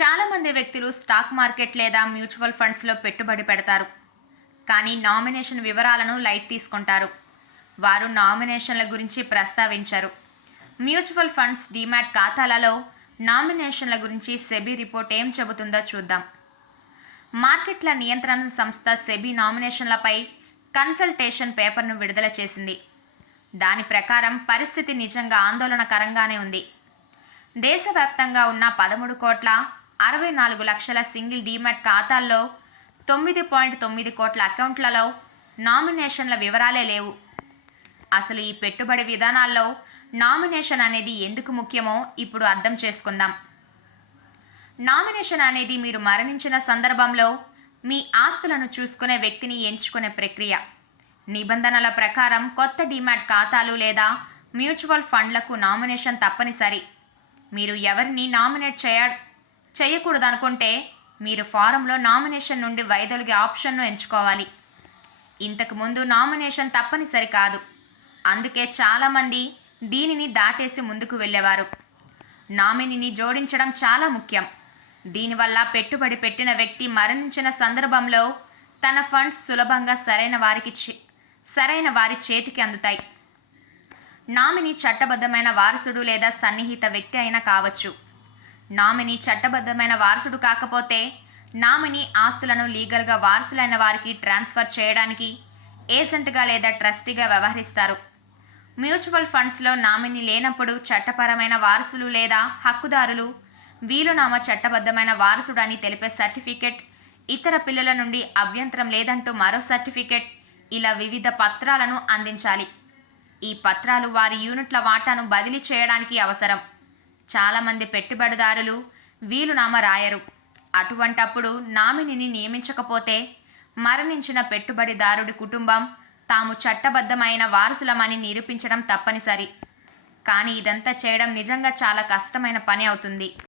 చాలామంది వ్యక్తులు stock market లేదా మ్యూచువల్ ఫండ్స్లో పెట్టుబడి పెడతారు. కానీ నామినేషన్ వివరాలను లైట్ తీసుకుంటారు. వారు నామినేషన్ల గురించి ప్రస్తావించారు. మ్యూచువల్ ఫండ్స్ డీమ్యాట్ ఖాతాలలో నామినేషన్ల గురించి సెబీ రిపోర్ట్ ఏం చెబుతుందో చూద్దాం. మార్కెట్ల నియంత్రణ సంస్థ సెబీ నామినేషన్లపై కన్సల్టేషన్ పేపర్ను విడుదల చేసింది. దాని ప్రకారం పరిస్థితి నిజంగా ఆందోళనకరంగానే ఉంది. దేశవ్యాప్తంగా ఉన్న 13,64,00,000 సింగిల్ డీమ్యాట్ ఖాతాల్లో 9.9 కోట్ల అకౌంట్లలో నామినేషన్ల వివరాలే లేవు. అసలు ఈ పెట్టుబడి విధానాల్లో నామినేషన్ అనేది ఎందుకు ముఖ్యమో ఇప్పుడు అర్థం చేసుకుందాం. నామినేషన్ అనేది మీరు మరణించిన సందర్భంలో మీ ఆస్తులను చూసుకునే వ్యక్తిని ఎంచుకునే ప్రక్రియ. నిబంధనల ప్రకారం కొత్త డీమ్యాట్ ఖాతాలు లేదా మ్యూచువల్ ఫండ్లకు నామినేషన్ తప్పనిసరి. మీరు ఎవరిని నామినేట్ చేయకూడదనుకుంటే మీరు ఫారంలో నామినేషన్ నుండి వైదొలిగే ఆప్షన్ను ఎంచుకోవాలి. ఇంతకుముందు నామినేషన్ తప్పనిసరి కాదు. అందుకే చాలామంది దీనిని దాటేసి ముందుకు వెళ్ళేవారు. నామినీని జోడించడం చాలా ముఖ్యం. దీనివల్ల పెట్టుబడి పెట్టిన వ్యక్తి మరణించిన సందర్భంలో తన ఫండ్స్ సులభంగా సరైన వారి చేతికి అందుతాయి. నామినీ చట్టబద్ధమైన వారసుడు లేదా సన్నిహిత వ్యక్తి అయినా కావచ్చు. నామినీ చట్టబద్ధమైన వారసుడు కాకపోతే నామినీ ఆస్తులను లీగల్గా వారసులైన వారికి ట్రాన్స్ఫర్ చేయడానికి ఏజెంట్గా లేదా ట్రస్టీగా వ్యవహరిస్తారు. మ్యూచువల్ ఫండ్స్లో నామినీ లేనప్పుడు చట్టపరమైన వారసులు లేదా హక్కుదారులు వీలునామా చట్టబద్ధమైన వారసుడు అని తెలిపే సర్టిఫికెట్, ఇతర పిల్లల నుండి అభ్యంతరం లేదంటూ మరో సర్టిఫికెట్, ఇలా వివిధ పత్రాలను అందించాలి. ఈ పత్రాలు వారి యూనిట్ల వాటాను బదిలీ చేయడానికి అవసరం. చాలామంది పెట్టుబడిదారులు వీలునామా రాయరు. అటువంటప్పుడు నామినీని నియమించకపోతే మరణించిన పెట్టుబడిదారుడి కుటుంబం తాము చట్టబద్ధమైన వారసులమని నిరూపించడం తప్పనిసరి. కానీ ఇదంతా చేయడం నిజంగా చాలా కష్టమైన పని అవుతుంది.